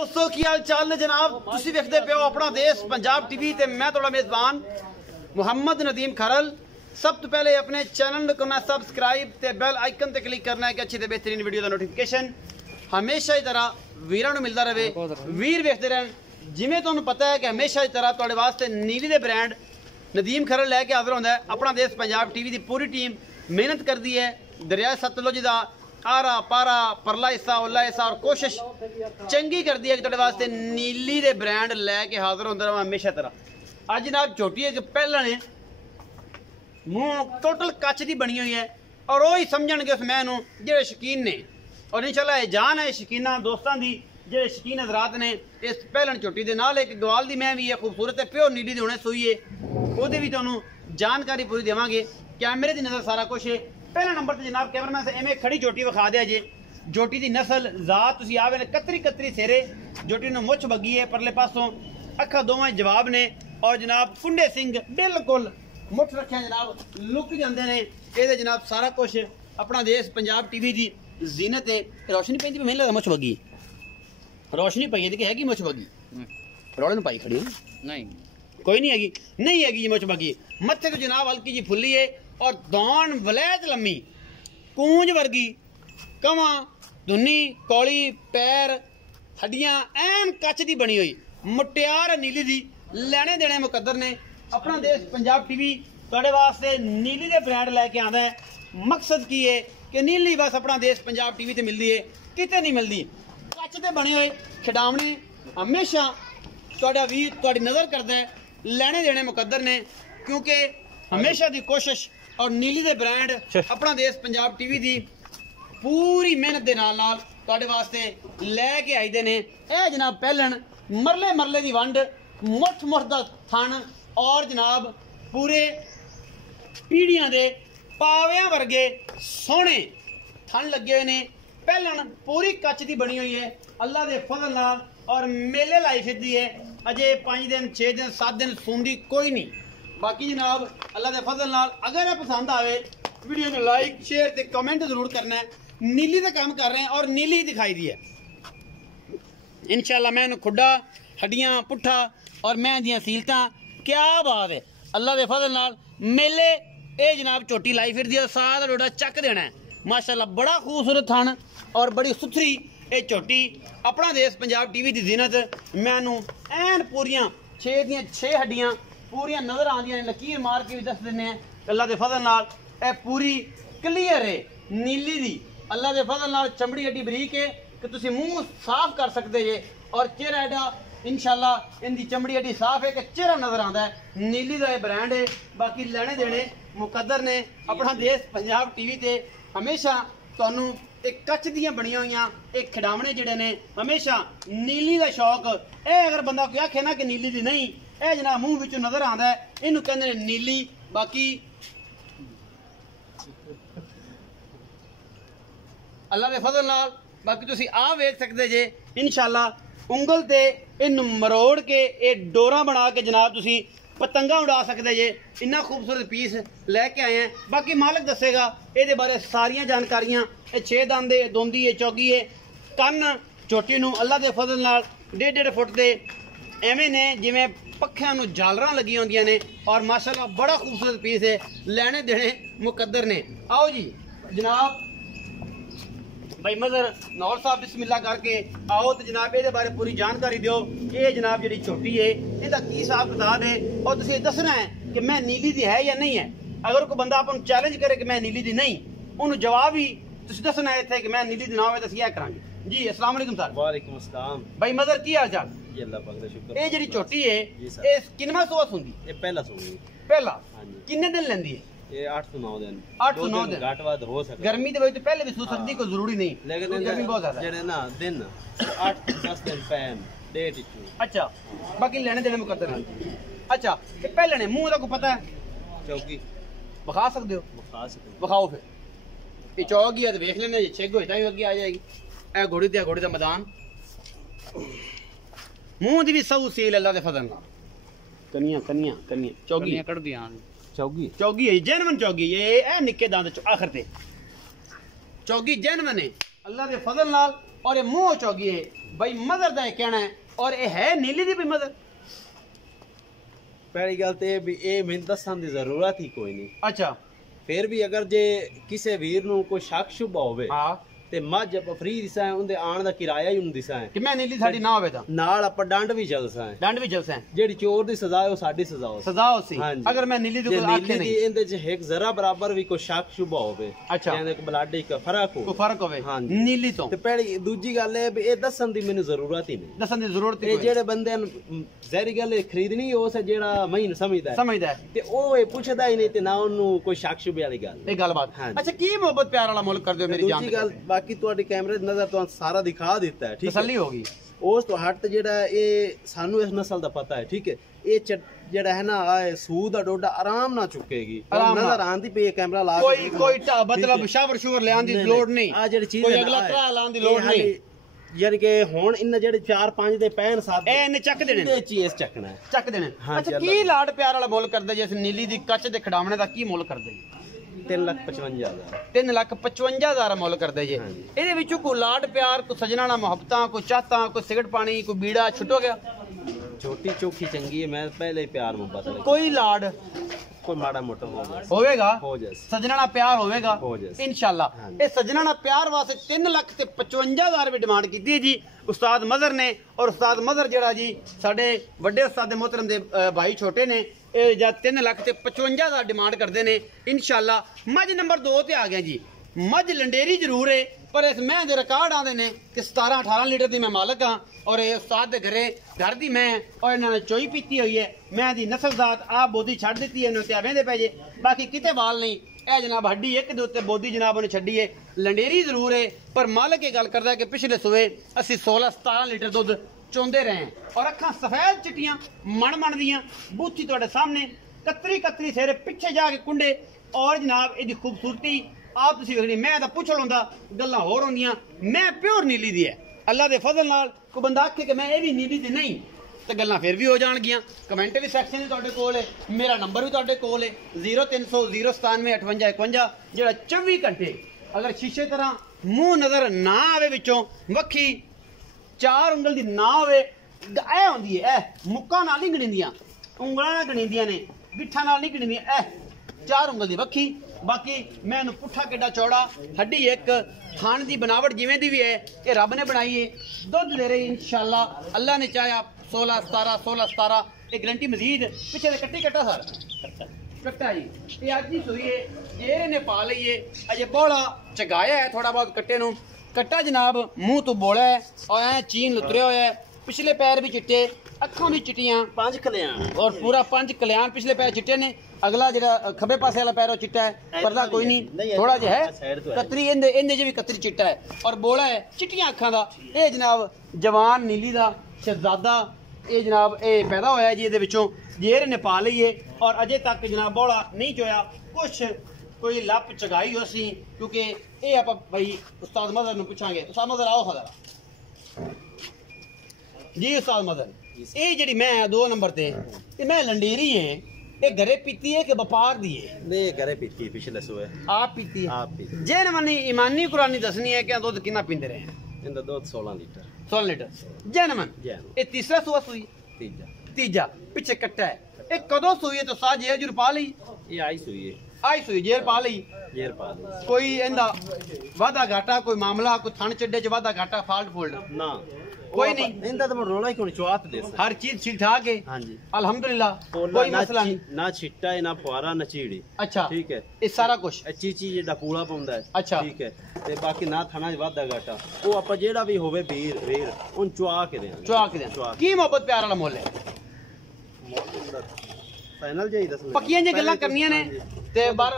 दोस्तों की हाल चाल ने जनाब तुसी देखते पे हो अपना देश पंजाब टीवी ते मैं थोड़ा मेजबान मुहम्मद नदीम खरल। सब तो पहले अपने चैनल को करना सबसक्राइब ते बेल आइकन ते क्लिक करना है कि अच्छी ते बेहतरीन वीडियो का नोटिफिकेशन हमेशा ही तरह वीरां नूं मिलता रहे। वीर वेखते रहन। जिवें तुहानूं पता है कि हमेशा की तरह तुहाडे वास्ते नीली दे ब्रांड नदीम खरल लैके हाजिर होंदा है। अपना देश पंजाब टीवी की पूरी टीम मेहनत करती है। दरिया सतलुज का आरा पारा परला हिस्सा उला हिस्सा और कोशिश चंगी करती है कि तुहाडे वास्ते नीली दे ब्रांड लैके हाजिर होंदा रहां हमेशा तरह। अज जनाब छोटी है कि पहला ने मूँह टोटल कच की बनी हुई है और वही समझणगे उस मैं जेडे शकीन ने और इंशाल्लाह जान है शकीना दोस्तों की जेडे शकीन हजरात ने इस पहलन झोटी के नाल एक गवाल की मैं भी है खूबसूरत है प्योर नीली दी हुणे सूई है वो भी तुहानूं जानकारी पूरी देवांगे। कैमरे की नज़र सारा कुछ है। पहला नंबर तो जनाब कैमरामैन से एवं खड़ी झोटी विखा दिया जे। झोटी की नस्ल जात तुसीं आवे ने कतरी कतरी सेरे झोटी ने मुछ बगी है परले पासों अखा दोवें जवाब ने और जनाब कुंडे सिंह बिल्कुल मुठ रखे जनाब लुक जाते हैं ये जनाब सारा कुछ अपना देश पंजाब टीवी की जीनत है। रोशनी पैंती पे मैंने लगा मुछ बगी रोशनी पई है हैगी मुछ बगी रोले में पाई खड़ी नहीं कोई नहीं हैगी नहीं हैगी मुछ बगी मत्थे तो जनाब हल्की जी फुल्ली है और दौन वलैत लम्मी कूंज वर्गी कवा धुनी कौली पैर हड्डियां एन कच दी बनी हुई मुटियार नीली दी लेने देने मुकद्दर ने अपना देश पंजाब टीवी तुहाडे वास्ते नीली दे ब्रांड लैके आंदा है। मकसद की है कि नीली बस अपना देश पंजाब टीवी ते मिलती है किते नहीं मिलती। कच ते बने हुए खिडावने हमेशा तुहाडा वीर तुहाडी नज़र करदा है लेने देने मुकद्दर ने क्योंकि हमेशा दी कोशिश और नीली दे ब्रांड अपना देश पंजाब टीवी दी पूरी मेहनत दे नाल नाल तुहाडे वास्ते लैके आईदे ने। ए जनाब पहलन मरले मरले दी वंड मुठ मुठ दा थन और जनाब पूरे पीढ़ियां दे पावियां वर्गे सोहने थन लगे हुए ने। पहलन पूरी कच दी बनी हुई है अल्लाह दे फजल नाल और मेले लाई फिरदी है। अजे 5 दिन 6 दिन 7 दिन सूंदी कोई नहीं। बाकी जनाब अल्लाह के फजल नाल अगर ये पसंद आवे वीडियो में लाइक शेयर ते कमेंट जरूर करना है। नीली का काम कर रहे हैं और नीली दिखाई दी है इंशाल्लाह। मैं खुड्डा हड्डियां पुट्ठा और मैं दियां सीलता क्या बात है अल्लाह के फजल नाल मेले ये जनाब चोटी लाई फिर दी और सारा डोडा चक देना है माशाल्लाह। बड़ा खूबसूरत थान और बड़ी सुथरी ये चोटी अपना देश पंजाब टीवी की जीनत मैनू एन पूरियां 6 दियां 6 हड्डियां पूरियां नज़र आंदियां ने लकीर मार के भी दस दिने अल्लाह के फजल नाल ए पूरी क्लीयर है नीली दी अल्लाह के फजल नाल। चमड़ी एडी बरीक है कि तुसीं मुंह साफ कर सकते जे और चेहरा एडा इंशाल्लाह इनकी चमड़ी एडी साफ है कि चेहरा नजर आता है। नीली का यह ब्रांड है। बाकी लेने देने मुकद्दर ने अपना देश पंजाब टीवी ते हमेशा तुहानूं एक कच दियां बनी हुई एक खिडावने जिहड़े ने हमेशा नीली का शौक ए अगर बंदा कोई आखे ना कि नीली दी नहीं ए जनाब मूँह विचों नजर आता है इनू कहंदे ने नीली। बाकी अल्लाह के फजल नाल बाकी तुसीं आ वेख सकते जे इंशाल्लाह उंगल ते इन मरोड़ के ये डोरा बना के जनाब तुसीं पतंगा उड़ा सकते जे। इन्ना खूबसूरत पीस लैके आए हैं। बाकी मालिक दसेगा ये बारे सारिया जानकारियां। ये 6 दंद है दोंदी है चौगी है कन चोटी नूं अल्लाह के फजल नाल 1.5 फुट के एवें ने जिवें पक्खियां नूं झालरां लगी होंदियां ने और माशाल्लाह बड़ा खूबसूरत पीस है लेने देने मुकद्दर ने। आओ जी जनाब भाई मजर नौर साहब बिस्मिल्लाह करके आओ तो जनाब ये बारे पूरी जानकारी दो। ये जनाब जी छोटी है इसका की हिसाब किताब है और तुसीं दसना है कि मैं नीली दी है या नहीं है। अगर कोई बंदा अपन चैलेंज करे कि मैं नीली दी नहीं उन्होंने जवाब ही तुसीं दसना है इत्थे कि मैं नीली दी ना होवे तो असीं करांगे जी। अस्सलाम वालेकुम सर। वालेकुम अस्सलाम भाई मजर की हाल चाल जी अल्लाह पाक दा शुक्र। ये जी छोटी है ये किनवा सोस हुंदी ये पहला सोनी पहला किन्ने दिन लेंदी है ये 8 से 9 दिन 8 से 9 दिन घाट वाद हो सकता गर्मी दे तो पहले भी सू सकती कोई जरूरी नहीं लेकिन गर्मी बहुत ज्यादा जेड़े ना दिन 8 10 दिन पैन डेट इचू अच्छा बाकी लेने देने मुकद्दर है। अच्छा ये पहले ने मुंह दा को पता है चौकी बखा सकते हो बखाओ फिर ये चौकी है तो देख लेना ये 6 घोड़ी अगे आ जाएगी ए घोड़ी दा मैदान मुंह दी भी सब सील अल्लाह दे फजल नाल कनिया कनिया कनिया चौकी कट दी हां चौगी चौगी है जेनवन चौगी ये निक्के दांत आखिर ते चौगी जेनवन है अल्लाह के फजल नाल और ये मुंह चौगी है भाई मदर का कहना है और ये है नीली दी भी मदर। पहली गल तो भी ये मैंने दसन की जरूरत ही कोई नहीं। अच्छा फिर भी अगर जे किसी वीर नूं कोई शक शुबा होवे हाँ ते मज आप फ्री दिसा है उनदे आण दा किराया ही उन दिसा है कि मैं नीली साड़ी ना होवे ता नाल आप डंड भी चलसा है। दंड भी जलसा है जेड़ी चोर दी सजा है वो साडी सजा हो सजा हो सी हाँ जी। अगर मैं नीली दी जे कोई आखे नीली दी नहीं इंदे च एक जरा बराबर भी कोई शक शुबा होवे अच्छा यानी कि ब्लड का फर्क हो कोई फर्क होवे हाँ जी। नीली तो ते पहली दूजी गल है भी ये दसन दी मैनू जरूरत ही नहीं। दसन दी जरूरत ते ही जेड़े बंदे जहरी गल खरीदनी हो से जेड़ा महीन समझदा है समझदा है ते ओ ये पुछदा ही नहीं ते ना ओनू कोई शक शुबे वाली गल। ये गलबात हाँ जी। अच्छा की मोहब्बत प्यार वाला मुल्क कर दो मेरी जान दूजी गल बाकी तुहाडी कैमरे दी नजर तो सारा दिखा दिता है ठीक है तसल्ली होगी उस तो हट जेड़ा ये सानू इस नस्ल दा पता है ठीक है ये जेड़ा है ना आए सूद दा डोडा आराम ना चुकेगी आराम ना। नजर आंदी पे कैमरा ला कोई कोई मतलब शावर शुवर ले आंदी लोड नहीं आ जेड़ी चीज कोई है अगला ना, त्रा लान दी ये लोड हाली नहीं यानी कि हुन इन जेड़े 4-5 दे पैन साथ ए इन्ने चक देने ये चीज चकना है ਚੱਕ ਦੇਣੇ ਹਾਂ ਅੱਛਾ ਜੀ, ਕੀ ਲਾਡ ਪਿਆਰ ਵਾਲਾ ਮੁੱਲ ਕਰਦੇ ਜੇ ਨੀਲੀ ਦੀ ਕੱਚ ਦੇ ਖਡਾਵਣੇ ਦਾ ਕੀ ਮੁੱਲ ਕਰਦੇ ਜੀ 3,55,000 3,55,000 ਮੁੱਲ ਕਰਦੇ ਜੇ ਹਾਂਜੀ। ਇਹਦੇ ਵਿੱਚੋਂ ਕੋਈ ਲਾਡ ਪਿਆਰ ਕੋਈ ਸਜਣਾ ਨਾਲ ਮੁਹੱਬਤਾਂ ਕੋਈ ਚਾਹਤਾਂ ਕੋਈ ਸਿਗਰਟ ਪਾਣੀ ਕੋਈ ਬੀੜਾ ਛੁੱਟੋ ਗਿਆ छोटी चोखी चंगी है मैं पहले ही प्यार मोहब्बत रखी ਕੋਈ ਲਾਡ कोई माड़ा मोटा हो जाए ਹੋਵੇਗਾ हो जाए ਸਜਣਾ ਨਾਲ ਪਿਆਰ ਹੋਵੇਗਾ ਹੋ ਜਾਏ। ਇਨਸ਼ਾਅੱਲਾ ਹਾਂਜੀ। ਇਹ ਸਜਣਾ ਨਾਲ ਪਿਆਰ ਵਾਸਤੇ 3,55,000 ਰੁਪਏ ਡਿਮਾਂਡ ਕੀਤੀ ਹੈ ਜੀ ਉਸਤਾਦ ਮਜ਼ਰ ਨੇ ਔਰ ਉਸਤਾਦ ਮਜ਼ਰ ਜਿਹੜਾ ਜੀ ਸਾਡੇ ਵੱਡੇ ਉਸਤਾਦ ਦੇ ਮੁਹਤਰਮ ਦੇ ਭਾਈ ਛੋਟੇ ਨੇ ਇਹ ਜਦ 3,55,000 ਡਿਮਾਂਡ ਕਰਦੇ ਨੇ ਇਨਸ਼ਾਅੱਲਾ। ਮੱਝ ਨੰਬਰ 2 ਤੇ ਆ ਗਿਆ ਜੀ ਮੱਝ ਲੰਡੇਰੀ ਜ਼ਰੂਰ ਹੈ पर इस मैं दे रिकॉर्ड आते ने कि 17-18 लीटर दी मैं मालक हाँ और ये उस्ताद दे घरे घर दी मैं और इन्होंने चोई पीती हुई है मैं दी नस्ल जात आप बोधी छड़ दी है इन्होंने त्या वेंदे पे जे बाकी किते वाल नहीं ए जनाब हड्डी एक दे उत्ते बोधी जनाब उन्हें छड़ी है लंडेरी जरूर है पर मालक ये गल करदा है कि पिछले सुबह असि 16-17 लीटर दुध चोंदे रहे हैं और अखां सफेद चिट्टियां मन दियां बूथी तुहाडे सामने कतरी सेरे पीछे जाके कुंडे और जनाब इहदी खूबसूरती आप तुसी वेखनी मैं तां पुछ लौंदा गल्लां होर होंदियां मैं प्योर नीली दी है अल्लाह दे फजल नाल कोई बंदा आखे कि मैं ये भी नीली दी नहीं तो गल्लां फिर भी हो जाणगियां कमेंट भी सैक्शन तुहाडे कोल है मेरा नंबर भी तुहाडे कोल है 0300 097 5851 जेड़ा 24 घंटे अगर शीशे तरह मुंह नजर ना आवे विचों वक्खी 4 उंगल दी ना होवे ऐ होंदी है ऐ मुक्का नाल नहीं गणिंदियां उंगलां नाल गणिंदियां ने गिट्ठा नाल नहीं गणिंदियां ऐ 4 उंगल दी वक्खी बाकी मैं पुट्ठा केडा चौड़ा हड्डी एक खान दी बनावट जिवें दी भी है ये रब ने बनाई है दुध दे रही इंशाल्लाह अल्लाह ने चाहा 16-17 ये गारंटी मजीद पिछले कट्टी कट्टा सर कट्टा जी ये अज ही सुई है जेरे ने पा ली है अजे बोला चगाया है थोड़ा बहुत कट्टे नू कट्टा जनाब मुंह तो बोला है और ऐ चीन लुतरे हुए है पिछले पैर भी चिट्टे अखां भी चिट्टियां 5 कल्याण और पूरा 5 कल्याण पिछले पैर चिट्टे ने अगला जेड़ा खब्बे पासे वाला पैर चिट्टा है पर्दा कोई नहीं थोड़ा जिहा है कतरी इंदे च भी कतरी चिट्टा है और बोला है चिट्टियां अखां दा ये जनाब जवान नीली दा शहजादा ये जनाब ये पैदा होया जी इहदे विचों जेर ने पा लईए और अजे तक जनाब बोला नहीं चोया कुछ कोई लप चगाई हो सी क्योंकि ये आप भाई उस्ताद मदर नूं पुछांगे उस्ताद मदर आओ खदा जी उस्ताद मदर ये जी मैं 2 नंबर ते मैं लंडेरी है ये घरे पीती है कि व्यापार दी है ने घरे पीती है पिछले सुबह आप पीती है आप पीती जे ने मनी ईमानी कुरानी दसनी है कि दुध कितना पींदे रहे हैं इंदा दूध 16 लीटर 16 लीटर जैनमन जैन ये तीसरा सुआ सुई तीजा पीछे कट्टा है ये कदों सुई है तो सा जेर पा ली ये आई सुई है आई सुई जेर पा ली जेर पा ली कोई इंदा वादा घाटा कोई मामला कोई थन चड्डे च वादा घाटा फाल्ट फुल्ट ना कोई नहीं इंदा तो रोला ही कोई चुआत दे हर चीज ठीक ठाक है हां जी अल्हम्दुलिल्लाह कोई मसला नहीं ना छिट्टा है ना फुआरा ना चीड़ी अच्छा ठीक है ये सारा कुछ चीची जेड़ा पूला पाउंदा है अच्छा ठीक है ते बाकी ना थाना वादा घाटा वो आपा जेड़ा भी होवे वीर उन चुआ के देंगे चुआ के दें की मोहब्बत प्यार वाला मोल है फाइनल जाई दस पक्कियां जी गल्लां करनियां ने ते बार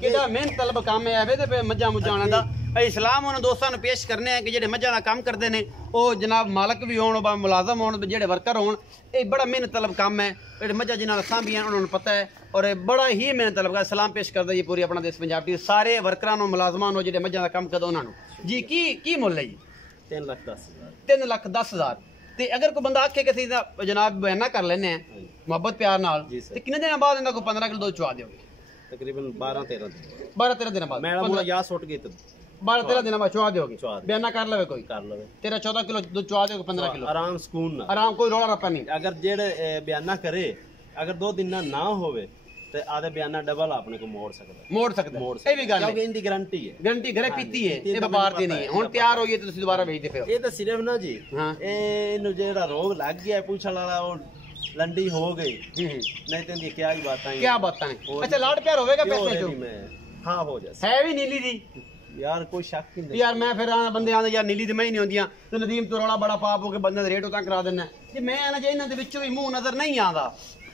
केड़ा मेहनत तलब काम है आवे ते मज्जा मुजाना दा इस्लाम उन दोस्तां नूं पेश करने हैं कि जेडे मज्जा दा काम करदे ने ओ जनाब मालक भी होण बा मुलाजम होण जेडे वर्कर होण ये बड़ा मेहनत तलब काम है जेडे मज्जा जिन्हां नाल सांभियां उन्हां नूं पता है और बड़ा ही मेहनत तलब का सलाम पेश करदा जी पूरी अपना देश पंजाब दी सारे वर्करां नूं मुलाजमां नूं जेडे मज्जा दा काम करदे उन्हां नूं जी की मुल है जी 3,10,000 3,10,000 ते अगर कोई बंदा आखे कि जनाब बयाना कर लेने हैं मोहब्बत प्यार नाल ते कितने दिन बाद इंदा कोई 15 किलो दूध चुआ दोगे तकरीबन 12-13 दिन 12-13 दिन बाद मेरा मुला या सुट गई तो 12-13 दिन बाद चुआ दोगे, चुआ दे। बयाना कर लवे कोई, कर लवे, तेरा 14 किलो दूध चुआ दोगे, 15 किलो आराम सुकून ना, आराम, कोई रोला रप्पा नहीं। अगर जेड़े बयाना करे अगर 2 दिन ना होवे ते आधे बयाना डबल अपने को मोड़ सकदा है, मोड़ सकते मोड़ ये भी गल है, क्योंकि इनकी गारंटी है, गारंटी घरे पीती है, पीती है, ये व्यापार दी पता नहीं है। है, हुन तैयार हो गई तो तुसी दोबारा भेज दे फिर। ये तो सिर्फ ना जी हाँ। इनु जेड़ा रोग लग गया पूछण वाला वो लंडी हो गई, नहीं तो इनकी क्या ही बातें, क्या बात है। अच्छा लाड प्यार होवेगा पैसे जो हाँ हो जाए है भी नीली दी यार, कोई शक ही नहीं यार। मैं फिर आना बंदे आंदे यार नीली ते मैं ही नहीं होंदियां ते नदीम तो रोला बड़ा पाप हो के बंदे दे रेट उतां करा देना जे मैं आना जे इन्हां दे विचों भी मुंह नजर नहीं आंदा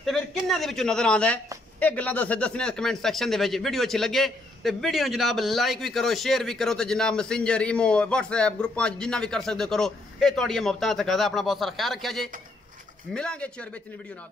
ते फिर किन्ना दे विचों नजर आंदा है। ਇਹ ਗੱਲਾਂ ਦੱਸਣੇ ਕਮੈਂਟ ਸੈਕਸ਼ਨ ਦੇ ਵਿੱਚ। ਵੀਡੀਓ ਅੱਛੀ ਲੱਗੇ ਤੇ ਵੀਡੀਓ ਨੂੰ ਜਨਾਬ ਲਾਈਕ ਵੀ ਕਰੋ, ਸ਼ੇਅਰ ਵੀ ਕਰੋ ਤੇ ਜਨਾਬ ਮੈਸੇਂਜਰ, ਈਮੋ, WhatsApp ਗਰੁੱਪਾਂ ਜਿੰਨਾ ਵੀ ਕਰ ਸਕਦੇ ਹੋ ਕਰੋ। ਇਹ ਤੁਹਾਡੀਆਂ ਮੁਹੱਬਤਾਂ ਤੱਕ ਆਪਣਾ ਬਹੁਤ ਸਾਰਾ ਖਿਆਲ ਰੱਖਿਆ ਜੇ। ਮਿਲਾਂਗੇ ਚੇਅਰ ਵਿੱਚ ਵੀਡੀਓ ਨਾਲ।